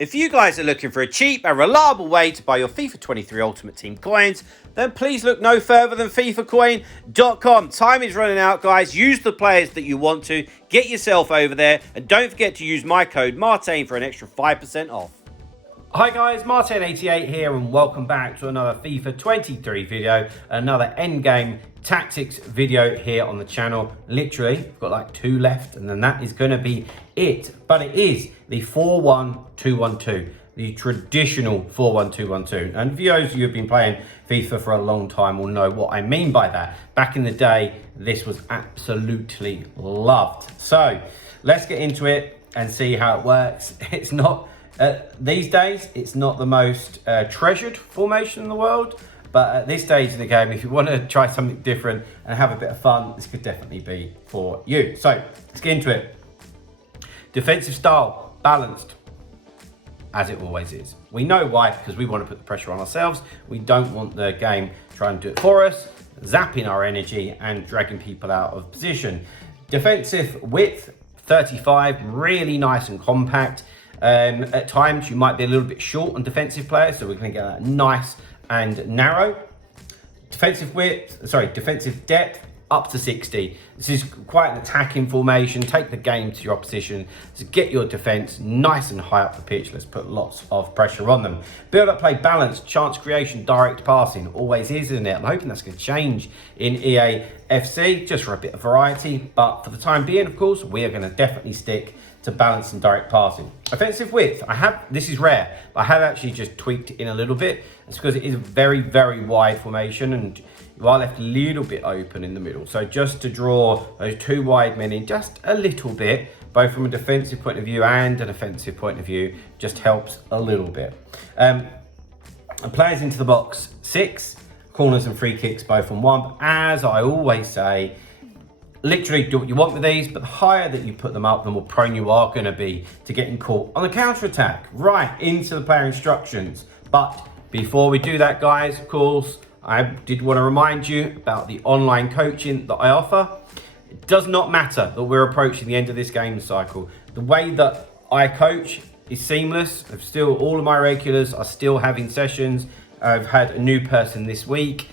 If you guys are looking for a cheap and reliable way to buy your FIFA 23 Ultimate Team coins, then please look no further than FIFAcoin.com. Time is running out, guys. Use the players that you want to. Get yourself over there. And don't forget to use my code Martin for an extra 5% off. Hi guys, Martin88 here and welcome back to another FIFA 23 video, another endgame tactics video here on the channel. Literally, we've got like 2 left and then that is going to be it. But it is the 4-1-2-1-2, the traditional 4-1-2-1-2. And those of you who have been playing FIFA for a long time will know what I mean by that. Back in the day, this was absolutely loved. So let's get into it and see how it works. It's not... these days, it's not the most treasured formation in the world, but at this stage in the game, if you want to try something different and have a bit of fun, this could definitely be for you. So let's get into it. Defensive style, balanced, as it always is. We know why, because we want to put the pressure on ourselves. We don't want the game trying to do it for us, zapping our energy and dragging people out of position. Defensive width, 35, really nice and compact. At times you might be a little bit short on defensive players, so we're going to get that nice and narrow. Defensive depth up to 60. This is quite an attacking formation. Take the game to your opposition to get your defense nice and high up the pitch. Let's put lots of pressure on them. Build up play, balance, chance creation, direct passing. Always is, isn't it? I'm hoping that's going to change in EA FC just for a bit of variety, but for the time being, of course, we are going to definitely stick to balance and direct passing. Offensive width, this is rare, but I have actually just tweaked it in a little bit. It's because it is a very, very wide formation and you are left a little bit open in the middle. So just to draw those 2 wide men in just a little bit, both from a defensive point of view and an offensive point of view, just helps a little bit. And players into the box, 6, corners and free kicks both on 1. But as I always say, literally do what you want with these, but the higher that you put them up, the more prone you are going to be to getting caught on the counter attack. Right into the player instructions. But before we do that, guys, of course, I did want to remind you about the online coaching that I offer. It does not matter that we're approaching the end of this game cycle. The way that I coach is seamless. All of my regulars are still having sessions. I've had a new person this week.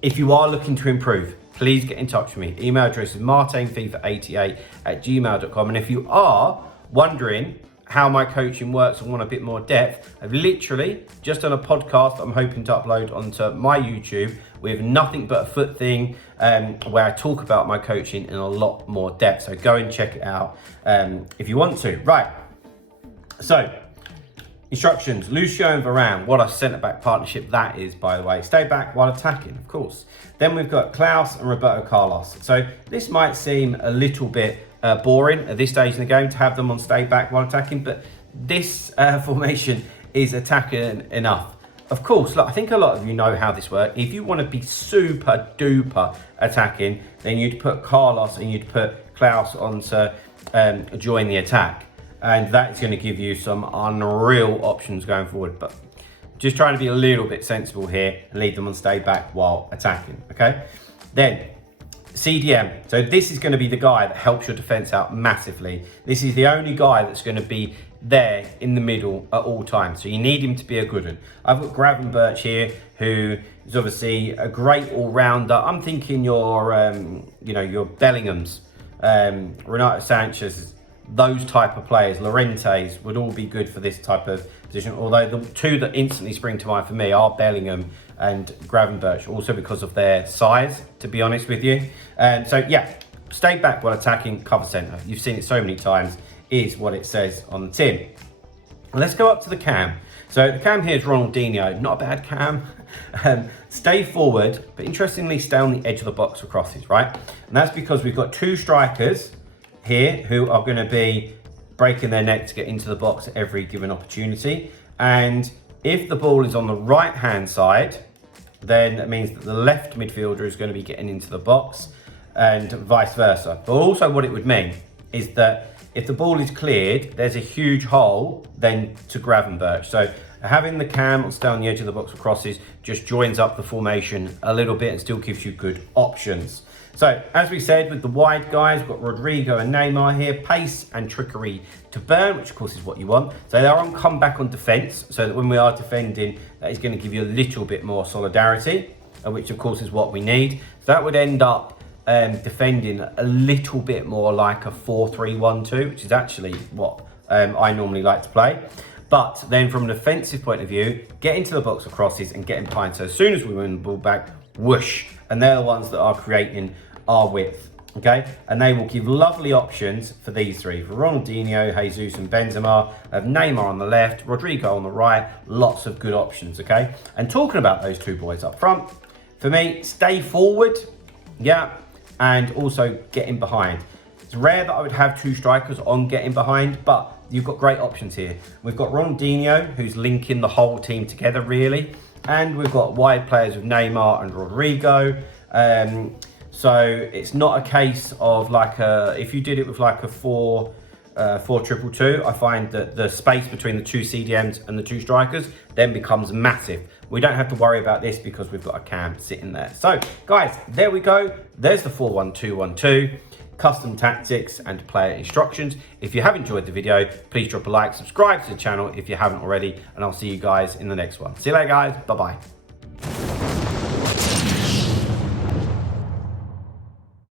If you are looking to improve, please get in touch with me. Email address is martinfifa88@gmail.com. And if you are wondering how my coaching works and want a bit more depth, I've literally just done a podcast I'm hoping to upload onto my YouTube with nothing but a foot thing, where I talk about my coaching in a lot more depth. So go and check it out if you want to. Right. So instructions, Lucio and Varane, what a centre-back partnership that is, by the way. Stay back while attacking, of course. Then we've got Klaus and Roberto Carlos. So this might seem a little bit boring at this stage in the game to have them on stay back while attacking, but this formation is attacking enough. Of course, look, I think a lot of you know how this works. If you want to be super duper attacking, then you'd put Carlos and you'd put Klaus on to join the attack. And that's going to give you some unreal options going forward. But just trying to be a little bit sensible here and leave them on stay back while attacking, okay? Then, CDM. So this is going to be the guy that helps your defense out massively. This is the only guy that's going to be there in the middle at all times. So you need him to be a good one. I've got Gravenberch here, who is obviously a great all-rounder. I'm thinking your Bellinghams, Renato Sanchez, those type of players, Llorentes would all be good for this type of position. Although the 2 that instantly spring to mind for me are Bellingham and Gravenberch, also because of their size, to be honest with you. And so, yeah, stay back while attacking, cover centre. You've seen it so many times, is what it says on the tin. Let's go up to the cam. So the cam here is Ronaldinho, not a bad cam. Stay forward, but interestingly, stay on the edge of the box for crosses, right? And that's because we've got 2 strikers here who are going to be breaking their neck to get into the box at every given opportunity. And if the ball is on the right hand side, then that means that the left midfielder is going to be getting into the box and vice versa. But also what it would mean is that if the ball is cleared, there's a huge hole then to Gravenberch. So having the cam stay on the edge of the box for crosses just joins up the formation a little bit and still gives you good options. So, as we said, with the wide guys, we've got Rodrigo and Neymar here, pace and trickery to burn, which of course is what you want. So they are on comeback on defence, so that when we are defending, that is going to give you a little bit more solidarity, which of course is what we need. So that would end up defending a little bit more like a 4-3-1-2, which is actually what I normally like to play. But then from an offensive point of view, get into the box of crosses and get in behind. So as soon as we win the ball back, whoosh. And they're the ones that are creating our width, okay? And they will give lovely options for these three. For Ronaldinho, Jesus and Benzema, have Neymar on the left, Rodrigo on the right, lots of good options, okay? And talking about those two boys up front, for me, stay forward, yeah, and also get in behind. It's rare that I would have two strikers on getting behind, but you've got great options here. We've got Ronaldinho, who's linking the whole team together, really. And we've got wide players with Neymar and Rodrigo. So it's not a case of like if you did it with like a 4-2-2-2, I find that the space between the two CDMs and the two strikers then becomes massive. We don't have to worry about this because we've got a cam sitting there. So guys, there we go. There's the 4-1-2-1-2. Custom tactics and player instructions. If you have enjoyed the video, please drop a like, subscribe to the channel if you haven't already, and I'll see you guys in the next one. See you later, guys. Bye-bye.